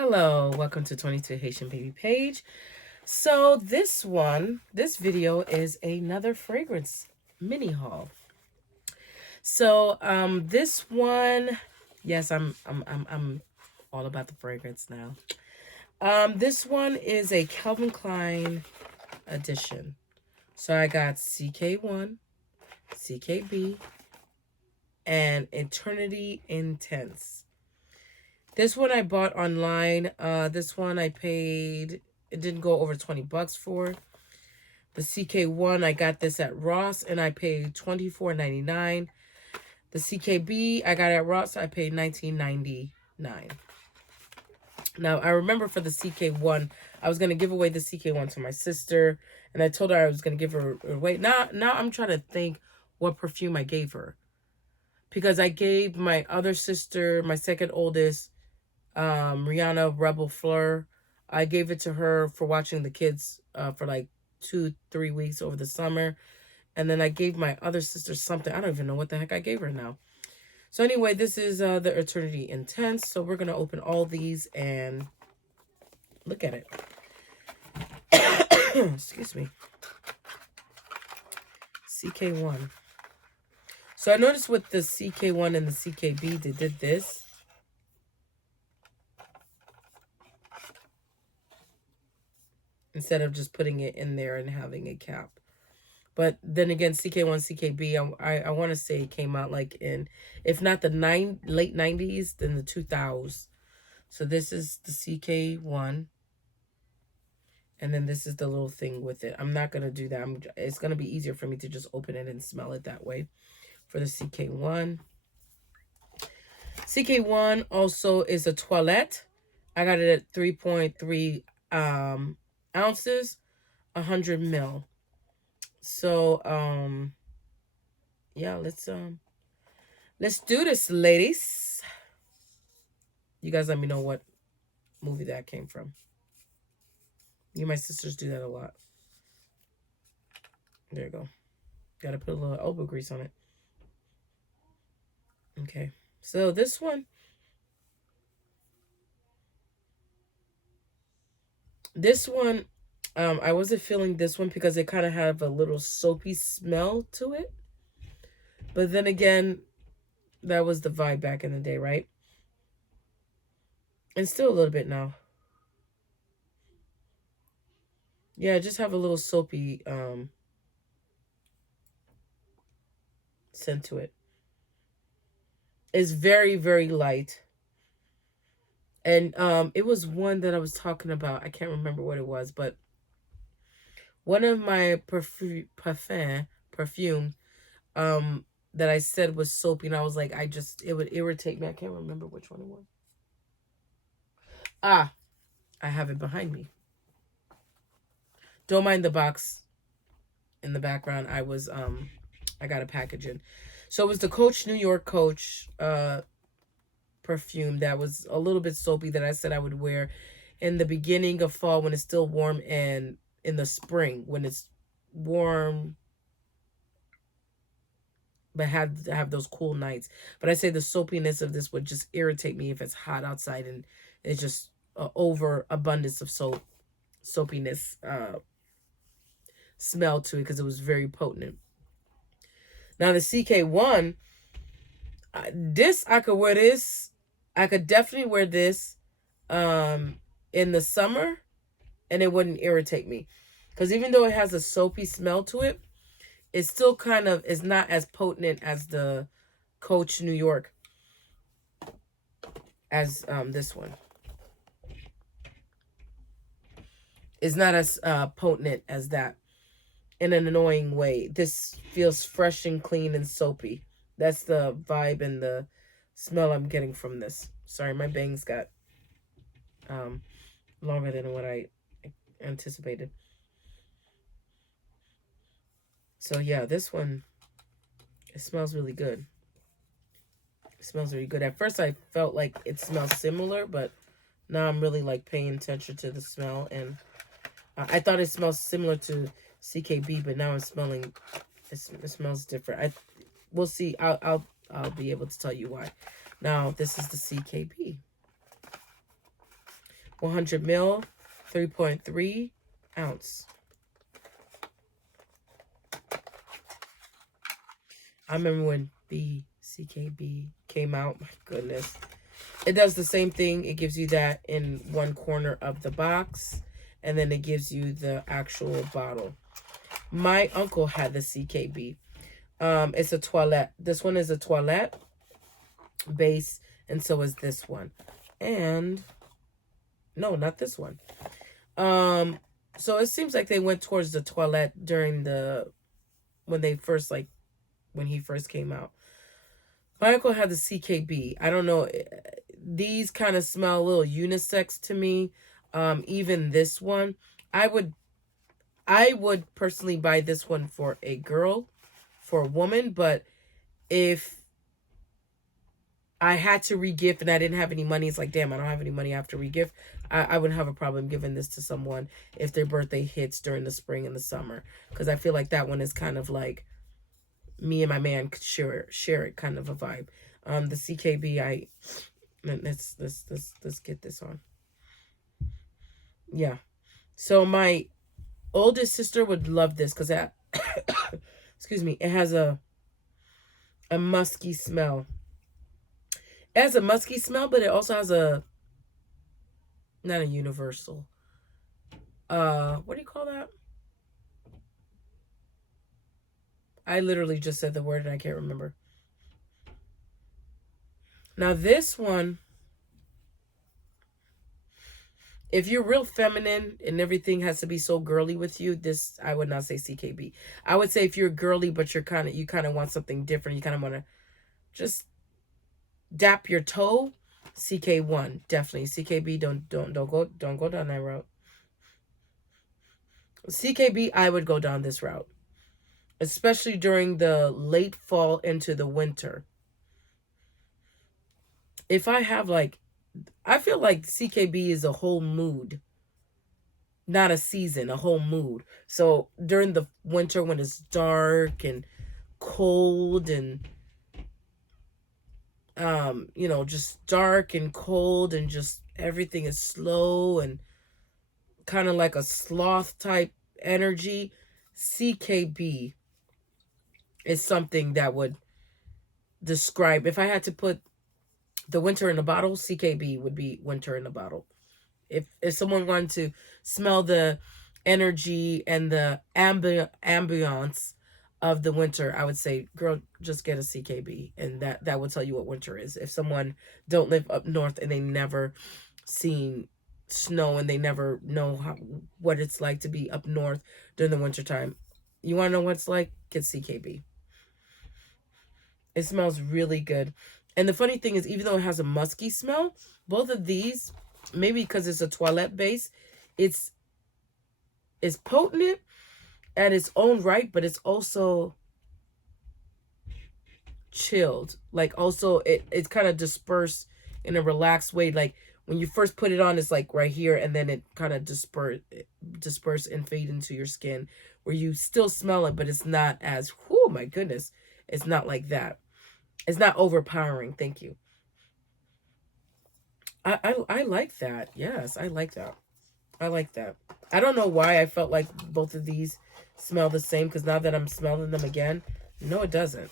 Hello, welcome to 22 Haitian Baby Page. So this video is another fragrance mini haul. So this one, yes, I'm all about the fragrance now. This one is a Calvin Klein edition. So I got CK1, CKB, and Eternity Intense. This one I bought online. This one I paid, it didn't go over $20 for. The CK1, I got this at Ross and I paid $24.99. The CKB, I got at Ross, I paid $19.99. Now, I remember for the CK1, I was going to give away the CK1 to my sister. And I told her I was going to give her away. Now I'm trying to think what perfume I gave her. Because I gave my other sister, my second oldest, Rihanna Rebel Fleur. I gave it to her for watching the kids for like 2-3 weeks over the summer. And then I gave my other sister something. I don't even know what the heck I gave her now. So anyway, this is the Eternity Intense. So we're going to open all these and look at it. Excuse me. CK1. So I noticed with the CK1 and the CKB, they did this. Instead of just putting it in there and having a cap. But then again, CK1, CKB, I want to say it came out like in, if not the late 90s, then the 2000s. So this is the CK1. And then this is the little thing with it. I'm not going to do that. It's going to be easier for me to just open it and smell it that way for the CK1. CK1 also is a toilette. I got it at 3.3 ounces, 100 ml. So, yeah, let's do this, ladies. You guys let me know what movie that came from. You and my sisters do that a lot. There you go. Got to put a little elbow grease on it. Okay. So this one. I wasn't feeling this one because it kind of had a little soapy smell to it. But then again, that was the vibe back in the day, right? And still a little bit now. Yeah, just have a little soapy scent to it. It's very, very light. And it was one that I was talking about. I can't remember what it was, but one of my perfume that I said was soapy, and I was like, it would irritate me. I can't remember which one it was. Ah, I have it behind me. Don't mind the box in the background. I got a package in. So it was the Coach New York Coach perfume that was a little bit soapy that I said I would wear in the beginning of fall when it's still warm, and in the spring when it's warm but have those cool nights. But I say the soapiness of this would just irritate me if it's hot outside and it's just overabundance of soapiness smell to it, because it was very potent. Now the CK1, this I could wear this. I could definitely wear this in the summer and it wouldn't irritate me. Because even though it has a soapy smell to it, it still kind of is not as potent as the Coach New York as this one. It's not as potent as that in an annoying way. This feels fresh and clean and soapy. That's the vibe and the smell I'm getting from this. Sorry, my bangs got longer than what I anticipated. So yeah, this one, it smells really good. It smells really good. At first I felt like it smells similar, but now I'm really like paying attention to the smell, and I thought it smells similar to CKB, but now I'm smelling it smells different. We'll see. I'll be able to tell you why. Now this is the CKB. 100 mil, 3.3 ounce. I remember when the CKB came out. My goodness. It does the same thing. It gives you that in one corner of the box. And then it gives you the actual bottle. My uncle had the CKB. It's a toilette. This one is a toilette base. And so is this one. And no, not this one. So it seems like they went towards the toilet during when he first came out. My uncle had the CKB. I don't know. These kind of smell a little unisex to me. Even this one, I would personally buy this one for a girl, for a woman. But if I had to regift and I didn't have any money, it's like, damn, I don't have any money after regift. I wouldn't have a problem giving this to someone if their birthday hits during the spring and the summer. Because I feel like that one is kind of like me and my man could share it kind of a vibe. The CKB, let's get this on. Yeah. So my oldest sister would love this because that, excuse me, it has a musky smell. It has a musky smell, but it also has not a universal. What do you call that? I literally just said the word and I can't remember. Now this one, if you're real feminine and everything has to be so girly with you, this, I would not say CKB. I would say if you're girly, but you kind of want something different, you kind of want to just dap your toe, CK1, definitely. CKB, don't go down that route. CKB, I would go down this route, especially during the late fall into the winter. If I have I feel like CKB is a whole mood, not a season, a whole mood. So during the winter when it's dark and cold and just dark and cold and just everything is slow and kind of like a sloth type energy, CKB is something that would describe, if I had to put the winter in a bottle, CKB would be winter in a bottle. If someone wanted to smell the energy and the ambiance of the winter, I would say, girl, just get a CKB, and that would tell you what winter is. If someone don't live up north and they never seen snow and they never know what it's like to be up north during the winter time, you want to know what it's like? Get CKB. It smells really good. And the funny thing is, even though it has a musky smell, both of these, maybe because it's a toilette base, it's potent at its own right, but it's also chilled. Like also it's kind of dispersed in a relaxed way. Like when you first put it on, it's like right here, and then it kind of disperse and fade into your skin, where you still smell it, but it's not as, oh my goodness, it's not like that. It's not overpowering. Thank you. I like that. Yes, I like that. I like that. I don't know why I felt like both of these smell the same, because now that I'm smelling them again, no, it doesn't.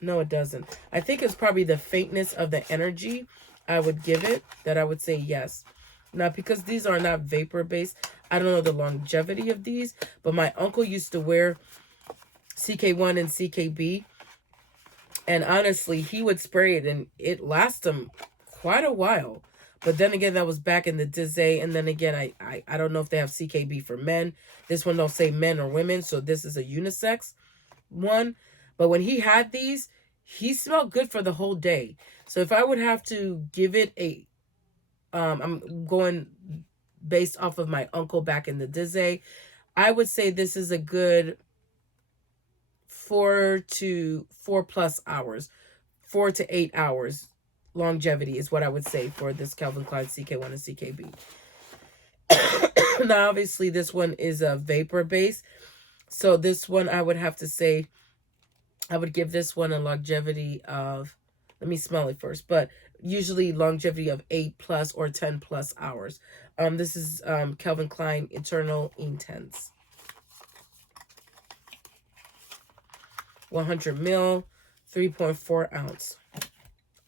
No, it doesn't. I think it's probably the faintness of the energy I would give it that I would say yes. Now, because these are not vapor-based, I don't know the longevity of these, but my uncle used to wear CK1 and CKB, and honestly, he would spray it, and it lasted him quite a while. But then again, that was back in the day. And then again, I don't know if they have CKB for men. This one don't say men or women, so this is a unisex one. But when he had these, he smelled good for the whole day. So if I would have to give it a, I'm going based off of my uncle back in the day, I would say this is a good 4 to 4+ hours, 4 to 8 hours longevity is what I would say for this Calvin Klein CK1 and CKB. Now, obviously, this one is a vapor base. So this one, I would have to say, I would give this one a longevity of, let me smell it first. But usually longevity of 8+ or 10+ hours. This is Calvin Klein Eternal Intense. 100 ml, 3.4 ounce.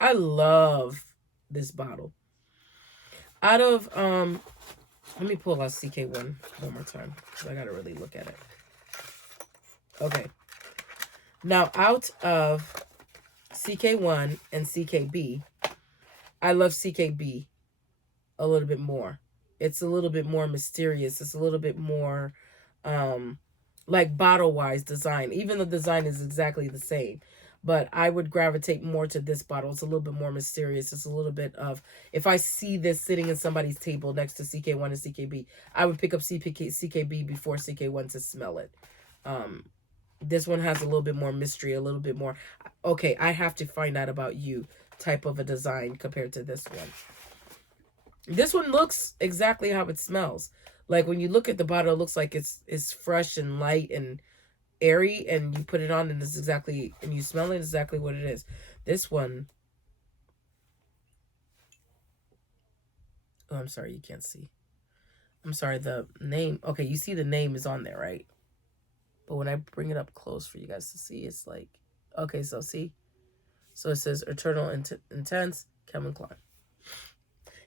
I love this bottle. Out of, let me pull out CK1 one more time, because I got to really look at it. Okay. Now, out of CK1 and CKB, I love CKB a little bit more. It's a little bit more mysterious. It's a little bit more like bottle-wise design. Even the design is exactly the same. But I would gravitate more to this bottle. It's a little bit more mysterious. It's a little bit of, if I see this sitting in somebody's table next to CK1 and CKB, I would pick up CKB before CK1 to smell it. This one has a little bit more mystery, a little bit more, okay, I have to find out about you type of a design compared to this one. This one looks exactly how it smells. Like when you look at the bottle, it looks like it's fresh and light and airy, and you put it on and it's exactly, and you smell it exactly what it is. This one, oh, I'm sorry, you can't see. I'm sorry, the name, okay, you see the name is on there, right? But when I bring it up close for you guys to see, it's like, okay, so see? So it says Eternal Intense, Calvin Klein.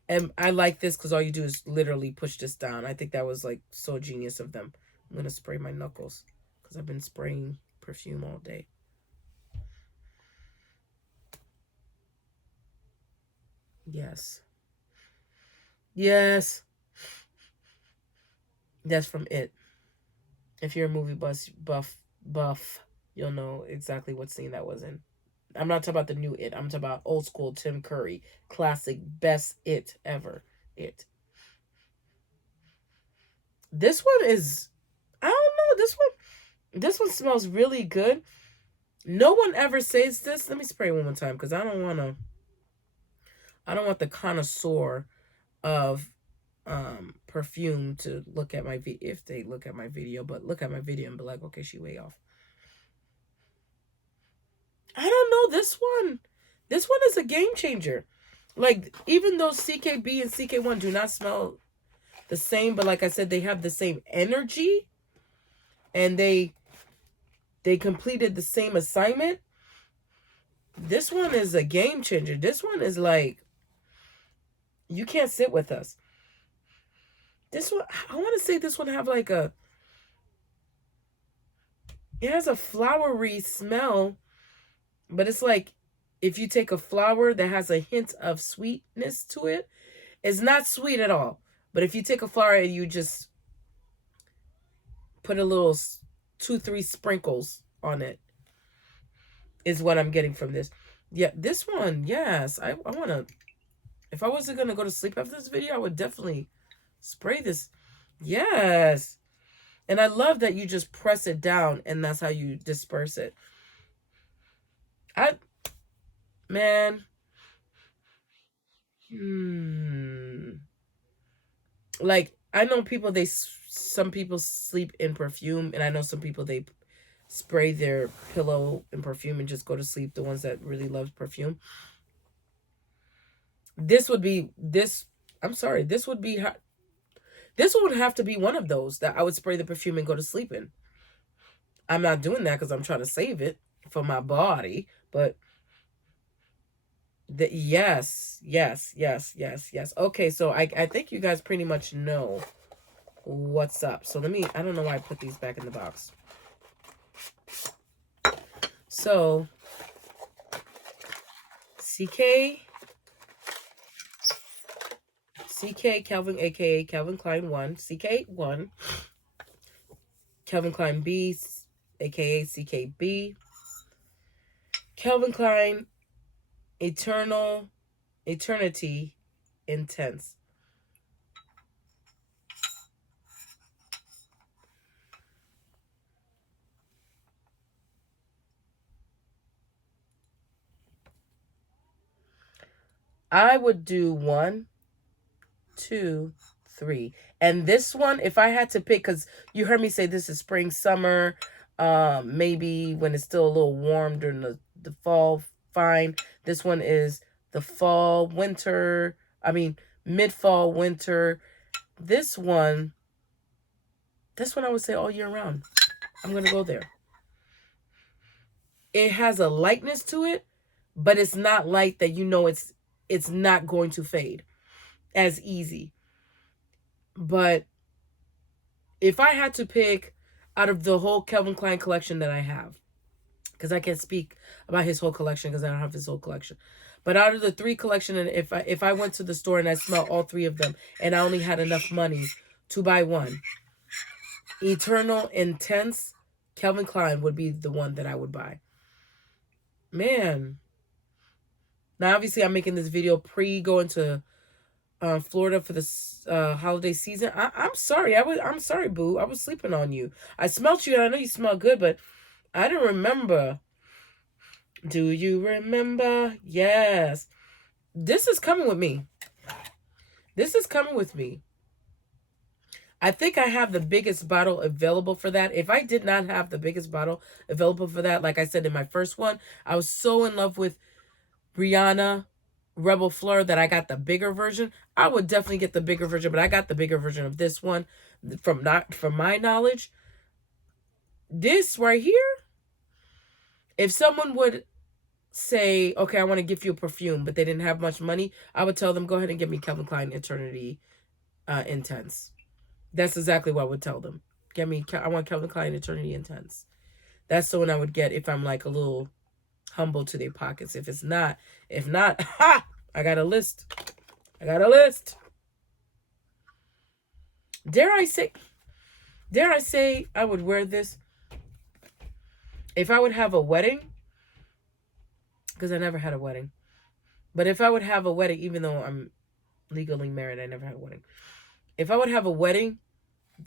And I like this because all you do is literally push this down. I think that was like so genius of them. I'm going to spray my knuckles because I've been spraying perfume all day. Yes. Yes. That's from It. If you're a movie buff, you'll know exactly what scene that was in. I'm not talking about the new It. I'm talking about old school Tim Curry. Classic, best It ever. It. This one is, I don't know, this one smells really good. No one ever says this. Let me spray one more time because I don't want the connoisseur of perfume to look at my if they look at my video, but look at my video and be like, okay, she way off. I don't know, this one is a game changer. Like, even though CKB and CK1 do not smell the same, but like I said, they have the same energy and they completed the same assignment. This one is a game changer. This one is like, you can't sit with us. This one, I want to say this one have like it has a flowery smell, but it's like if you take a flower that has a hint of sweetness to it, it's not sweet at all. But if you take a flower and you just put a little 2-3 sprinkles on it, is what I'm getting from this. Yeah, this one, yes. I want to, if I wasn't going to go to sleep after this video, I would definitely spray this. Yes. And I love that you just press it down and that's how you disperse it. Man. Like, I know people, some people sleep in perfume, and I know some people, they spray their pillow in perfume and just go to sleep, the ones that really love perfume. This would be, this would have to be one of those that I would spray the perfume and go to sleep in. I'm not doing that because I'm trying to save it for my body, but yes. Okay, so I think you guys pretty much know what's up. So I don't know why I put these back in the box. So CK Calvin, aka Calvin Klein 1, CK1, Calvin Klein B, aka CKB, Calvin Klein Eternity Intense. I would do 1, 2, 3. And this one, if I had to pick, because you heard me say this is spring, summer, maybe when it's still a little warm during the fall, fine. This one is the fall, winter, mid-fall, winter. This one I would say all year round. I'm going to go there. It has a lightness to it, but it's not light that it's not going to fade as easy. But if I had to pick out of the whole Calvin Klein collection that I have, because I can't speak about his whole collection because I don't have his whole collection. But out of the 3 collection, and if I went to the store and I smelled all 3 of them and I only had enough money to buy one, Eternal Intense Calvin Klein would be the one that I would buy. Man. Now, obviously, I'm making this video going to Florida for this holiday season. I'm sorry. I'm sorry, boo. I was sleeping on you. I smelled you, and I know you smell good, but I don't remember. Do you remember? Yes. This is coming with me. This is coming with me. I think I have the biggest bottle available for that. If I did not have the biggest bottle available for that, like I said in my first one, I was so in love with Rihanna Rebel Fleur that I got the bigger version. I would definitely get the bigger version, but I got the bigger version of this one from my knowledge. This right here, if someone would say, okay, I want to give you a perfume, but they didn't have much money, I would tell them, go ahead and give me Calvin Klein Eternity Intense. That's exactly what I would tell them. I want Calvin Klein Eternity Intense. That's the one I would get if I'm like a little humble to their pockets. If not, ha! I got a list. Dare I say I would wear this if I would have a wedding, because I never had a wedding. But if I would have a wedding, even though I'm legally married, I never had a wedding. If I would have a wedding,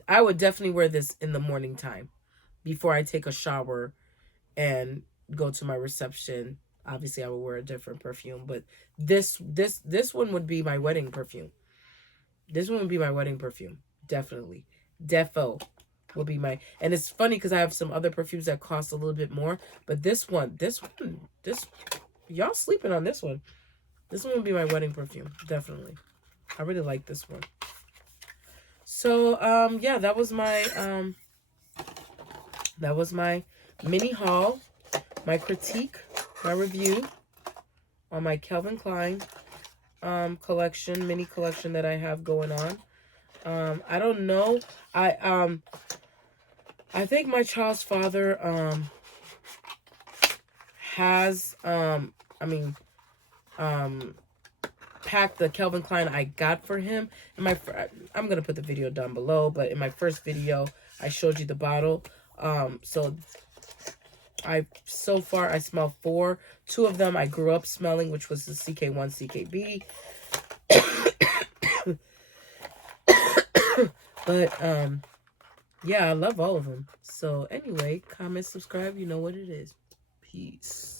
I would definitely wear this in the morning time before I take a shower and go to my reception. Obviously, I would wear a different perfume, but this one would be my wedding perfume. This one would be my wedding perfume. Definitely. Defo will be my... And it's funny because I have some other perfumes that cost a little bit more, but this y'all sleeping on this one. This one would be my wedding perfume. Definitely. I really like this one. So, yeah, that was my mini haul, my critique, my review on my Calvin Klein mini collection that I have going on. I don't know. I think my child's father has packed the Calvin Klein I got for him. I'm gonna put the video down below, but in my first video I showed you the bottle. So far I smell 4. 2 of them I grew up smelling, which was the CK1 CKB. But yeah, I love all of them. So anyway, comment, subscribe, you know what it is. Peace.